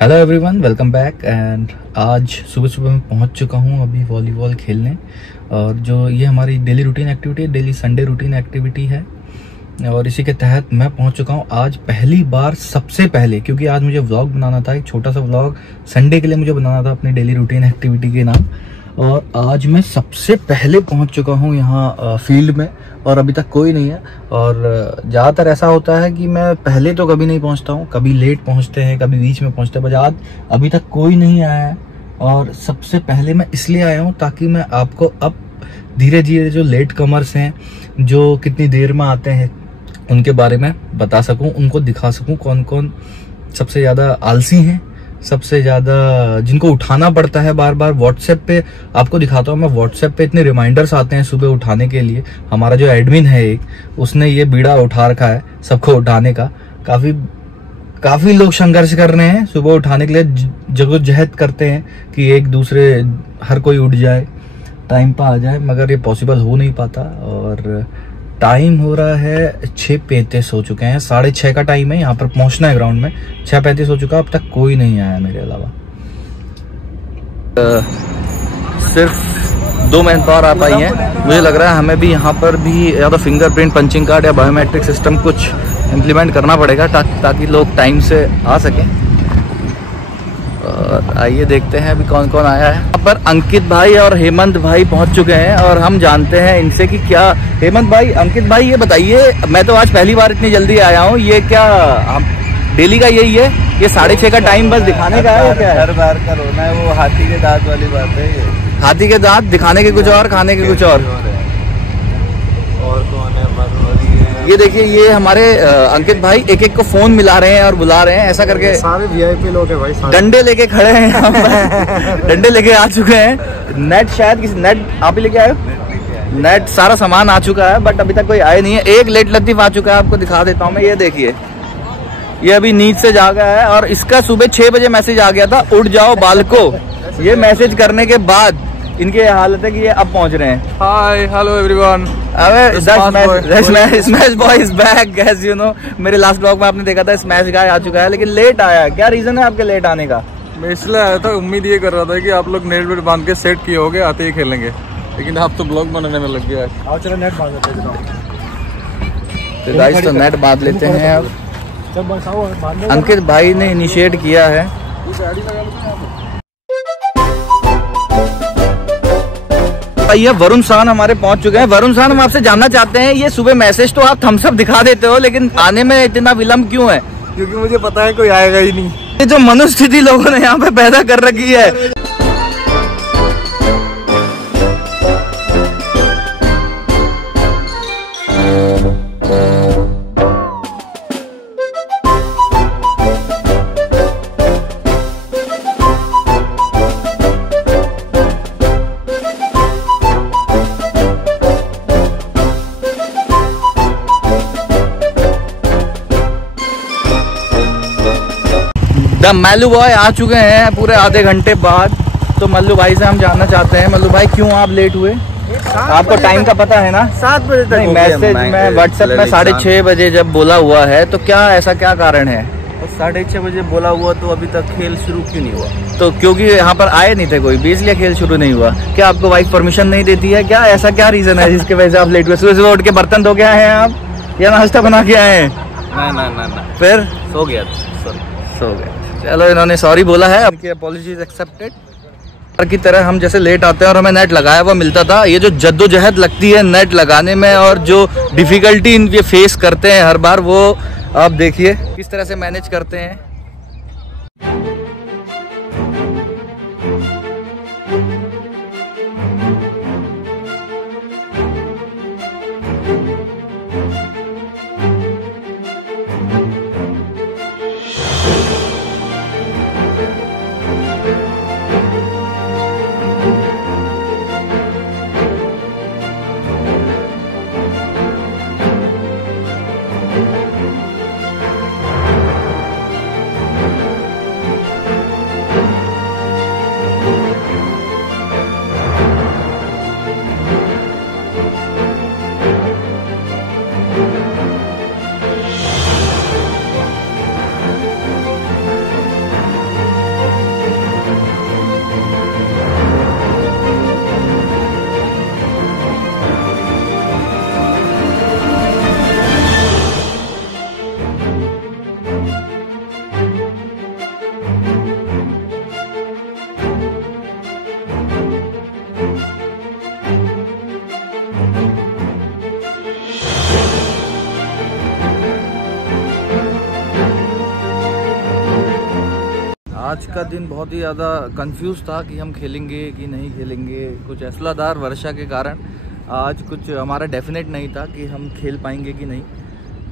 Hello everyone, welcome back. And आज सुबह सुबह मैं पहुंच चुका हूं अभी वॉलीबॉल खेलने। और जो ये हमारी डेली रूटीन एक्टिविटी है, डेली संडे रूटीन एक्टिविटी है, और इसी के तहत मैं पहुंच चुका हूं आज पहली बार सबसे पहले, क्योंकि आज मुझे व्लॉग बनाना था, एक छोटा सा व्लॉग संडे के लिए मुझे बनाना था अपनी डेली रूटीन एक्टिविटी के नाम। और आज मैं सबसे पहले पहुंच चुका हूं यहाँ फील्ड में, और अभी तक कोई नहीं है। और ज़्यादातर ऐसा होता है कि मैं पहले तो कभी नहीं पहुंचता हूं, कभी लेट पहुंचते हैं, कभी बीच में पहुंचते हैं, बट आज अभी तक कोई नहीं आया है। और सबसे पहले मैं इसलिए आया हूं ताकि मैं आपको अब धीरे धीरे जो लेट कमर्स हैं, जो कितनी देर में आते हैं, उनके बारे में बता सकूं, उनको दिखा सकूं कौन कौन सबसे ज़्यादा आलसी हैं, सबसे ज़्यादा जिनको उठाना पड़ता है बार बार। व्हाट्सएप पे आपको दिखाता हूँ मैं, व्हाट्सएप पे इतने रिमाइंडर्स आते हैं सुबह उठाने के लिए। हमारा जो एडमिन है एक, उसने ये बीड़ा उठा रखा है सबको उठाने का। काफ़ी लोग संघर्ष कर रहे हैं सुबह उठाने के लिए, जद्दोजहद करते हैं कि एक दूसरे हर कोई उठ जाए, टाइम पर आ जाए, मगर ये पॉसिबल हो नहीं पाता। और टाइम हो रहा है 6:35 हो चुके हैं, 6:30 का टाइम है, यहाँ पर पहुंचना है ग्राउंड में। 6:35 हो चुका, अब तक कोई नहीं आया मेरे अलावा। सिर्फ 2 मैन पावर आ पाई हैं। मुझे लग रहा है हमें भी यहाँ पर भी या तो फिंगरप्रिंट पंचिंग कार्ड या बायोमेट्रिक सिस्टम कुछ इम्प्लीमेंट करना पड़ेगा ताकि लोग टाइम से आ सकें। और आइए देखते हैं अभी कौन कौन आया है। यहाँ पर अंकित भाई और हेमंत भाई पहुंच चुके हैं, और हम जानते हैं इनसे कि क्या। हेमंत भाई, अंकित भाई, ये बताइए, मैं तो आज पहली बार इतनी जल्दी आया हूँ, ये क्या डेली का यही है? ये 6:30 का टाइम बस दिखाने का है क्या? हर बार का रोना है, वो हाथी के दांत वाली बात है ये। हाथी के दांत दिखाने के कुछ और, खाने के कुछ और कौन है? ये देखिए, ये हमारे अंकित भाई एक एक को फोन मिला रहे हैं और बुला रहे हैं, ऐसा करके। सारे वीआईपी लोग हैं भाई, डंडे लेके खड़े हैं यहाँ पर। डंडे लेके आ चुके हैं। नेट शायद किसी, नेट आप ही लेके आए हो? नेट, सारा सामान आ चुका है, बट अभी तक कोई आए नहीं है। एक लेट लतीफ आ चुका है, आपको दिखा देता हूँ मैं। ये देखिए, ये अभी नींद से जागा है, और इसका सुबह 6 बजे मैसेज आ गया था, उठ जाओ बालको। ये मैसेज करने के बाद इनकी हालत है कि ये अब पहुंच रहे हैं। Hi, hello everyone. अबे smash boy is back, as you know. मेरे लास्ट ब्लॉग में आपने देखा था, स्मैश गाय आ चुका है, लेकिन लेट आया है। क्या रीजन है आपके लेट आने का? मैं इसलिए आया था, उम्मीद ये कर रहा था कि आप लोग नेट वेट बांध के सेट किए होगे, आते ही खेलेंगे, लेकिन आप तो ब्लॉग बनाने में लग गया है। आओ चलो नेट बांध लेते हैं। तो गाइस, तो नेट बांध लेते हैं अब। अंकित भाई ने इनिशिएट किया है। ये वरुण साहन हमारे पहुंच चुके हैं। वरुण साहन, हम आपसे जानना चाहते हैं, ये सुबह मैसेज तो आप थम्स अप दिखा देते हो, लेकिन आने में इतना विलंब क्यों है? क्योंकि मुझे पता है कोई आएगा ही नहीं। ये जो मनुस्थिति लोगों ने यहाँ पे पैदा कर रखी है। द मल्लू बॉय आ चुके हैं पूरे आधे घंटे बाद। तो मल्लू भाई से हम जानना चाहते हैं, मल्लू भाई क्यों आप लेट हुए? आपको टाइम का पता है ना? 7 बजे तक मैसेज में व्हाट्सएप में 6:30 बजे जब बोला हुआ है, तो क्या ऐसा क्या कारण है? 6:30 बजे बोला हुआ, तो अभी तक खेल शुरू क्यों नहीं हुआ? तो क्योंकि यहाँ पर आए नहीं थे कोई, इसलिए खेल शुरू नहीं हुआ। क्या आपको वाइफ परमिशन नहीं देती है क्या? ऐसा क्या रीजन है जिसकी वजह से आप लेट हुए? सुबह सुबह उठ के बर्तन धो के आए हैं आप, या नाश्ता बना के आए हैं? ना फिर सो गया, सो गया। चलो, इन्होंने सॉरी बोला है, आपकी अपॉलॉजीज एक्सेप्टेड। की तरह हम जैसे लेट आते हैं और हमें नेट लगाया हुआ मिलता था, ये जो जद्दोजहद लगती है नेट लगाने में और जो डिफिकल्टी ये फेस करते हैं हर बार, वो आप देखिए किस तरह से मैनेज करते हैं। आज का दिन बहुत ही ज़्यादा कंफ्यूज था कि हम खेलेंगे कि नहीं खेलेंगे। कुछ मूसलाधार वर्षा के कारण आज कुछ हमारा डेफिनेट नहीं था कि हम खेल पाएंगे कि नहीं।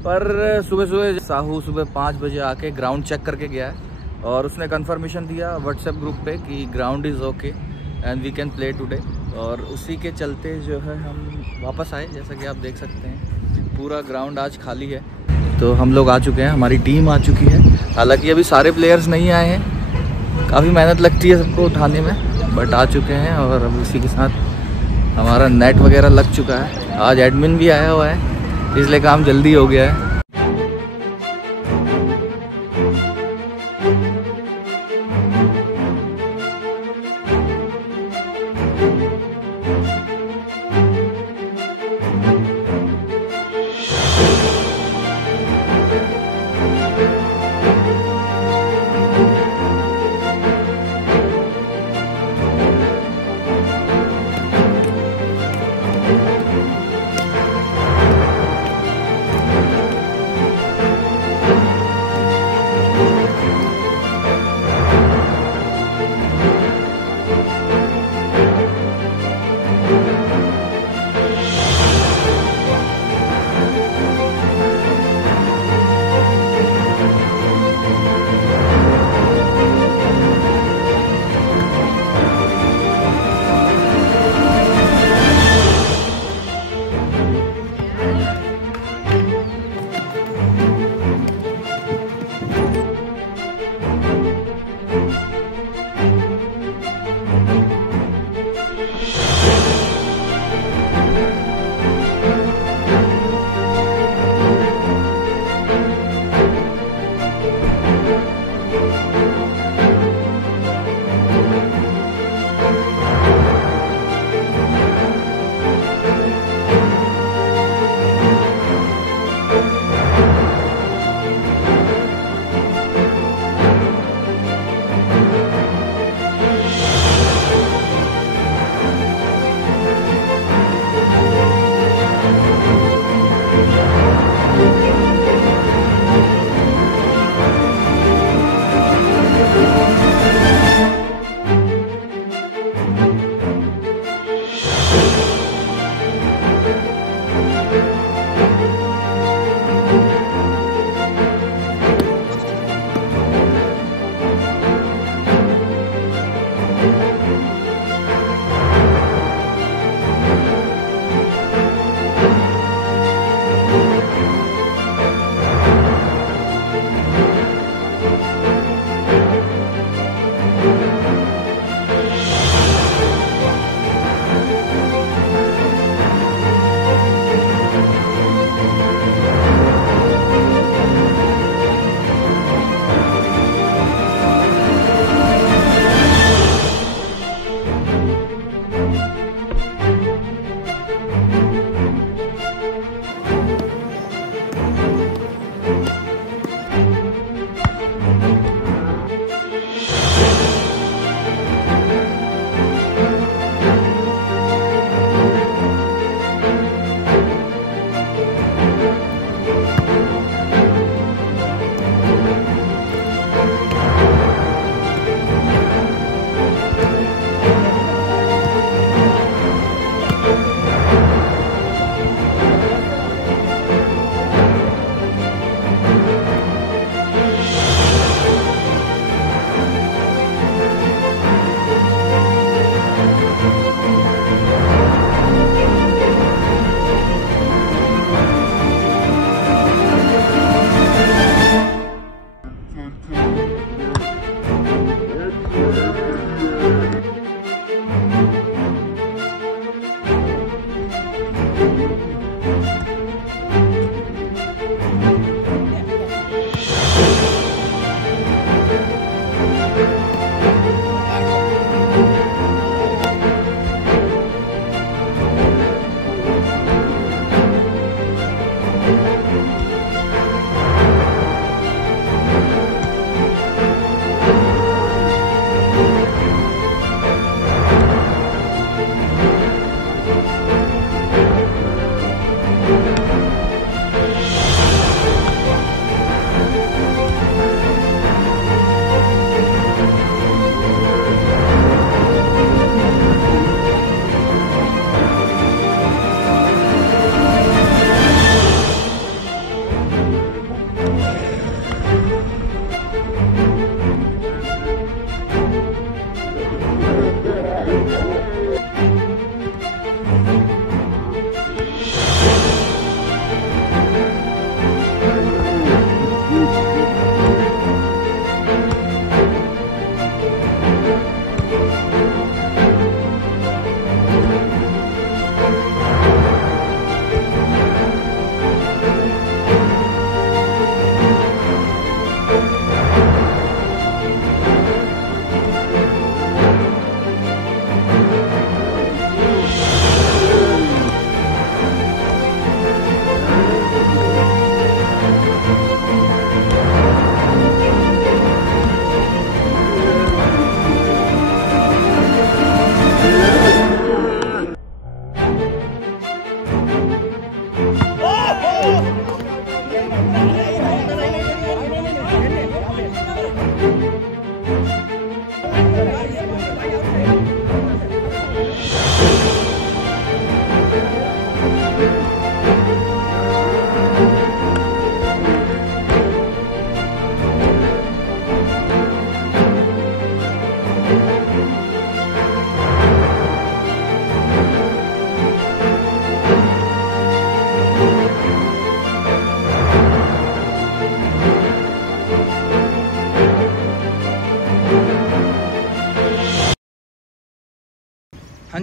पर सुबह साहू सुबह 5 बजे आके ग्राउंड चेक करके गया है और उसने कंफर्मेशन दिया व्हाट्सएप ग्रुप पे कि ground is okay and we can play today. और उसी के चलते जो है हम वापस आए। जैसा कि आप देख सकते हैं पूरा ग्राउंड आज खाली है। तो हम लोग आ चुके हैं, हमारी टीम आ चुकी है। हालांकि अभी सारे प्लेयर्स नहीं आए हैं, काफ़ी मेहनत लगती है सबको उठाने में, बट आ चुके हैं। और अब उसी के साथ हमारा नेट वगैरह लग चुका है। आज एडमिन भी आया हुआ है इसलिए काम जल्दी हो गया है।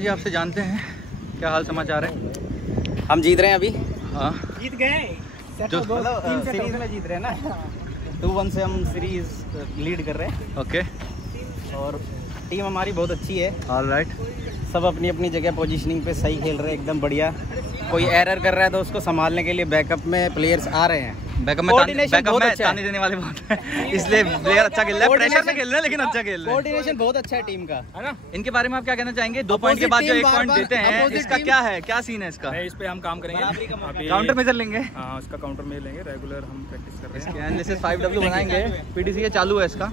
जी आपसे जानते हैं क्या हाल समाचार है। हम जीत रहे हैं अभी। हाँ जीत गए जो सीरीज में जीत रहे हैं ना। 2-1 से हम सीरीज लीड कर रहे हैं। ओके। और टीम हमारी बहुत अच्छी है। ऑलराइट। सब अपनी अपनी जगह पोजीशनिंग पे सही खेल रहे हैं, एकदम बढ़िया। कोई एरर कर रहा है तो उसको संभालने के लिए बैकअप में प्लेयर्स आ रहे हैं। बैकअप में ताने देने वाले बहुत हैं, इसलिए प्लेयर अच्छा खेल रहा है, प्रेशर में खेल रहे हैं लेकिन अच्छा खेल रहे हैं। कोऑर्डिनेशन बहुत अच्छा है टीम का, है ना। इनके बारे में आप क्या कहना चाहेंगे? 2 पॉइंट के बाद जो 1 पॉइंट देते हैं, इसका क्या है, क्या सीन है इसका? इस पे हम काम करेंगे, काउंटर मेजर लेंगे। हाँ, उसका काउंटर मेजर लेंगे। रेगुलर हम प्रैक्टिस कर रहे हैं। एनालिसिस 5W बनाएंगे। पीडीसीए चालू है इसका।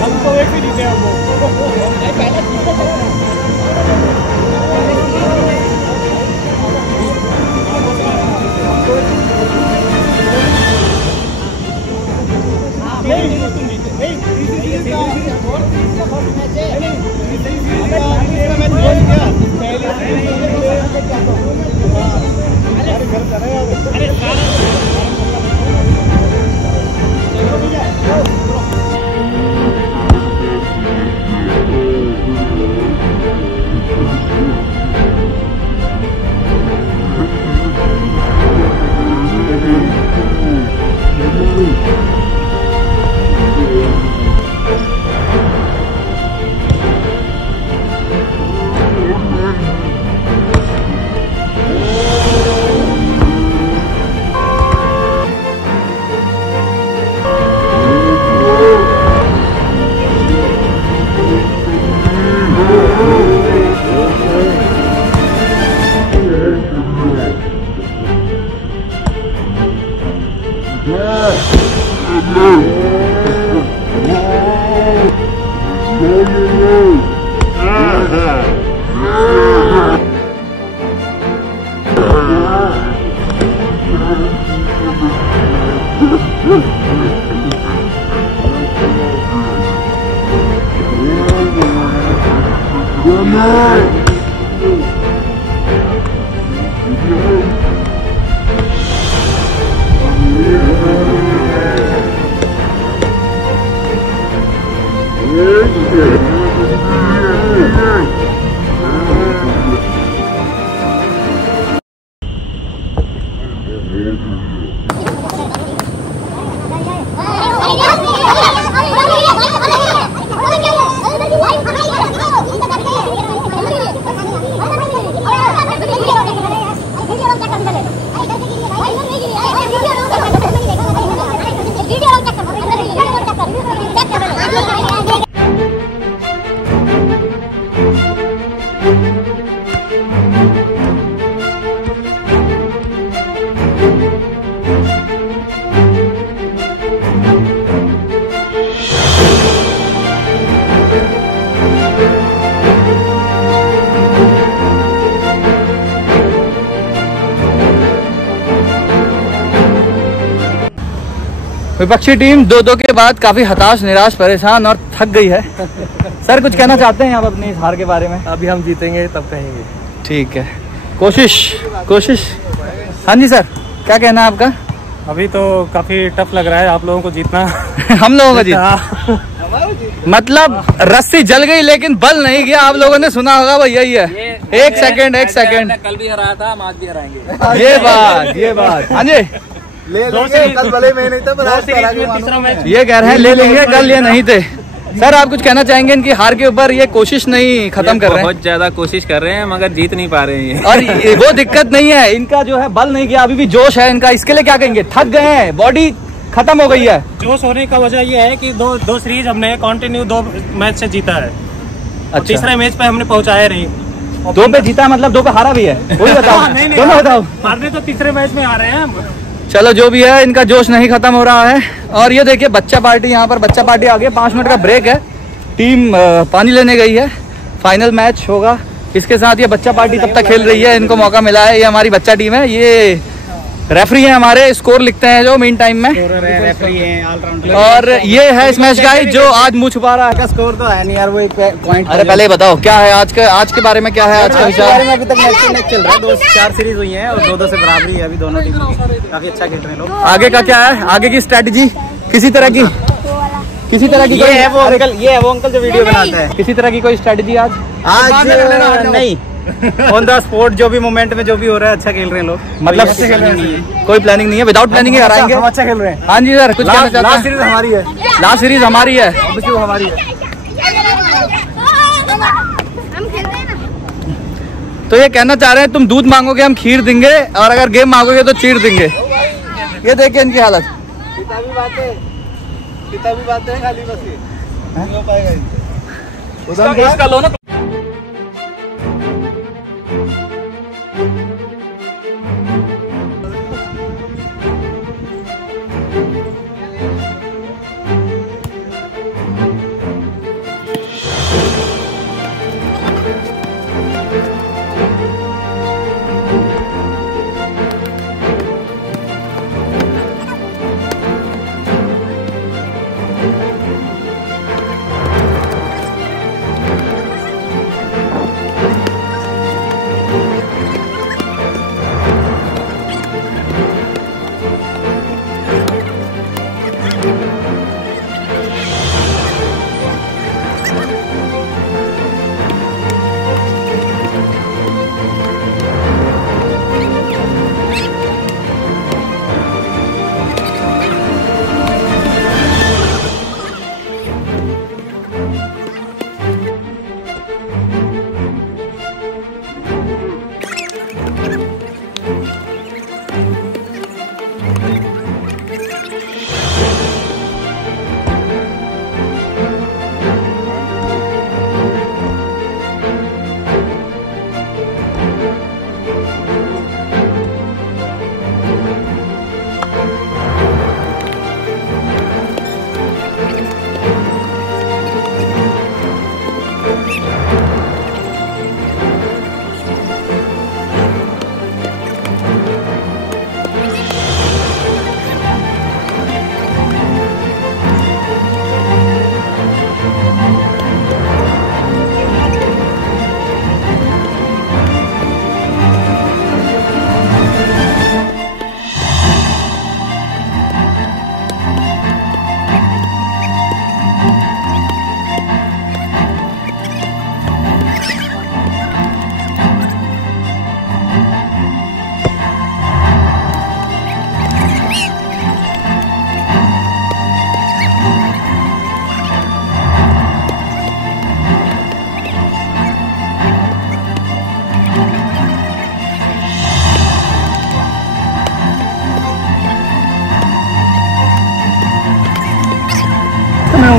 हमको एक भी नहीं दिया वो। विपक्षी टीम 2-2 के बाद काफी हताश, निराश, परेशान और थक गई है। सर कुछ कहना चाहते हैं आप अपनी इस हार के बारे में? अभी हम जीतेंगे तब कहेंगे। ठीक है, कोशिश। हाँ जी सर, क्या कहना है आपका? अभी तो काफी टफ लग रहा है आप लोगों को जीतना। हम लोगों को जीतना मतलब रस्सी जल गई लेकिन बल नहीं गया। आप लोगों ने सुना होगा भाई, यही है। एक सेकंड कल भी हराया था, हम आज भी हराएंगे। ये बात हाँ जी, ले लेंगे कल, भले मैं नहीं था पर आज तीसरा मैच ये कह रहे हैं ले लेंगे, कल ये नहीं थे। सर आप कुछ कहना चाहेंगे इनकी हार के ऊपर? ये कोशिश नहीं खत्म कर रहे हैं, बहुत ज्यादा कोशिश कर रहे हैं मगर जीत नहीं पा रहे हैं। और वो दिक्कत नहीं है, इनका जो है बल नहीं गया, अभी भी जोश है इनका। इसके लिए क्या कहेंगे? थक गए हैं, बॉडी खत्म हो गई है। जोश होने का वजह यह है कि दो सीरीज हमने कंटिन्यू 2 मैच से जीता है। अच्छा। तीसरे मैच पे हमने पहुंचाया नहीं 2 पे जीता मतलब 2 पे हारा भी है, वही बताओ। नहीं, दोनों बताओ। हारने तो तीसरे मैच में आ रहे हैं हम। चलो जो भी है, इनका जोश नहीं खत्म हो रहा है। और ये देखिए बच्चा पार्टी, यहाँ पर बच्चा पार्टी आ गई। 5 मिनट का ब्रेक है, टीम पानी लेने गई है, फाइनल मैच होगा इसके साथ। ये बच्चा पार्टी तब तक खेल रही है, इनको मौका मिला है। ये हमारी बच्चा टीम है, ये रेफरी है हमारे, स्कोर लिखते हैं जो मेन टाइम में। और ये है इस मैच का जो आज मुंह छुपा रहा है। स्कोर तो है नहीं यार, वो एक पॉइंट। अरे पहले बताओ क्या है आज के बारे में, क्या है आज का विचार? अभी तक मैच चल रहा है, 2-4 सीरीज हुई है और 2-2 से बराबरी है अभी दोनों टीम की। काफी अच्छा खेल रहे हैं लोग। आगे का क्या है, आगे की स्ट्रेटजी किसी तरह की ये है वो अंकल जो वीडियो बनाता है। किसी तरह की कोई स्ट्रेटजी आज नहीं, ऑन द स्पॉट जो भी मोमेंट में जो भी हो रहा है अच्छा खेल रहे हैं लोग। मतलब कोई प्लानिंग नहीं है, विदाउट प्लानिंग ही हराएंगे। हम अच्छा खेल रहे हैं। हाँ जी सर, कुछ कहना चाहते हैं? लास्ट सीरीज हमारी है। लास्ट सीरीज हमारी है। हमारी है। तो ये कहना चाह रहे हैं तुम दूध मांगोगे हम खीर देंगे, और अगर गेम मांगोगे तो चीर देंगे। ये देखिए इनकी हालत। किताबी बातें खाली बस नहीं हो पाएगा इसका लो ना।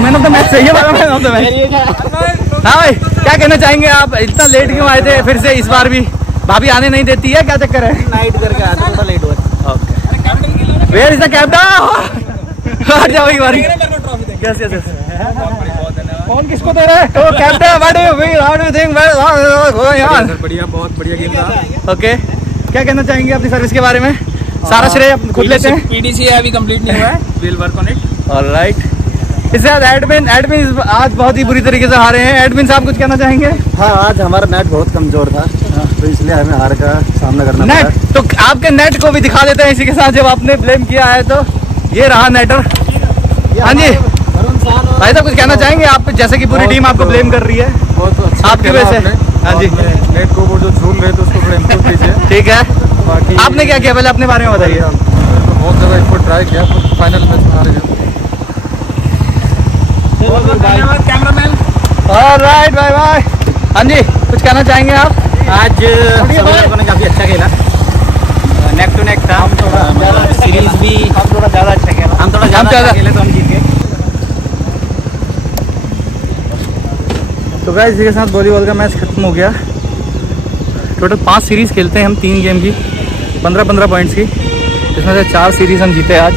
मैन ऑफ द मैच सही है, मैन ऑफ द मैच। हाँ भाई, क्या कहना चाहेंगे आप? इतना लेट क्यों आए थे फिर से इस बार भी? भाभी आने नहीं देती है, क्या चक्कर है? नाइट करके आया था, थोड़ा लेट हुआ। Okay, where is the captain? हट जाओ एक बारी। Yes yes yes. कौन किसको दे रहा है? तो captain, what do you think? यार बढ़िया, बहुत बढ़िया गेम था। ओके, क्या कहना चाहेंगे अपनी सर्विस के बारे में? सारा श्रेय खुद लेते हैं। पीडीसी है, अभी कंप्लीट नहीं हुआ है, will work on it. Alright. इसके बाद एडमिन आज बहुत ही बुरी तरीके से हारे हैं। एडमिन साहब कुछ कहना चाहेंगे? हाँ, आज हमारा नेट बहुत कमजोर था, तो इसलिए हमें हार का सामना करना पड़ा। नेट तो आपके नेट को भी दिखा देते हैं इसी के साथ, जब आपने ब्लेम किया है तो ये रहा नेटर। हाँ जी भाई साहब, कुछ कहना चाहेंगे आप? जैसे कि पूरी टीम आपको ब्लेम कर रही है बहुत अच्छा आपकी वजह से। हाँ जी, नेट को जो झूल रहे थे उसको थोड़ा इम्प्रूव कीजिए। ठीक है, बाकी आपने क्या किया पहले अपने बारे में बताइए। बहुत ज़्यादा इनको ट्राई किया, तो फाइनल में हारे गए। कैमरामैन। Alright, bye bye. हाँ जी, कुछ कहना चाहेंगे आप? आज सभी लोगों ने काफी अच्छा खेला, नेक टू नेक था। सीरीज भी हम थोड़ा ज्यादा अच्छा खेला, हम थोड़ा ज्यादा खेले तो हम जीत गए। तो गाइस, इसी के साथ वॉलीबॉल का मैच खत्म हो गया टोटल 5 सीरीज़ खेलते हैं हम, 3 गेम की 15-15 पॉइंट्स की, जिसमें से 4 सीरीज़ हम जीते आज,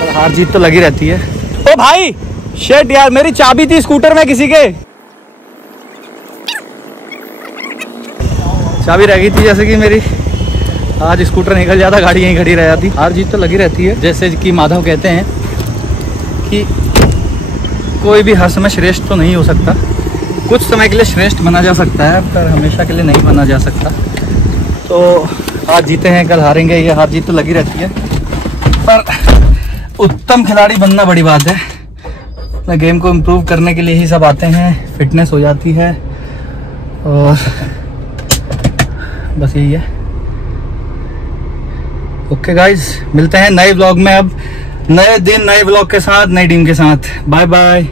और हार जीत तो लगी रहती है। ओ भाई शेट यार, मेरी चाबी थी स्कूटर में किसी के, चाबी रह गई थी जैसे कि मेरी। आज स्कूटर निकल जाता, गाड़ी यहीं खड़ी रह जाती। हार जीत तो लगी रहती है, जैसे कि माधव कहते हैं कि कोई भी हर समय श्रेष्ठ तो नहीं हो सकता, कुछ समय के लिए श्रेष्ठ बना जा सकता है पर हमेशा के लिए नहीं बना जा सकता। तो आज जीते हैं, कल हारेंगे, ये हार जीत तो लगी रहती है, पर उत्तम खिलाड़ी बनना बड़ी बात है। अपने गेम को इम्प्रूव करने के लिए ही सब आते हैं, फिटनेस हो जाती है, और बस यही है। ओके गाइज, मिलते हैं नए ब्लॉग में, अब नए दिन नए ब्लॉग के साथ, नई टीम के साथ। Bye bye.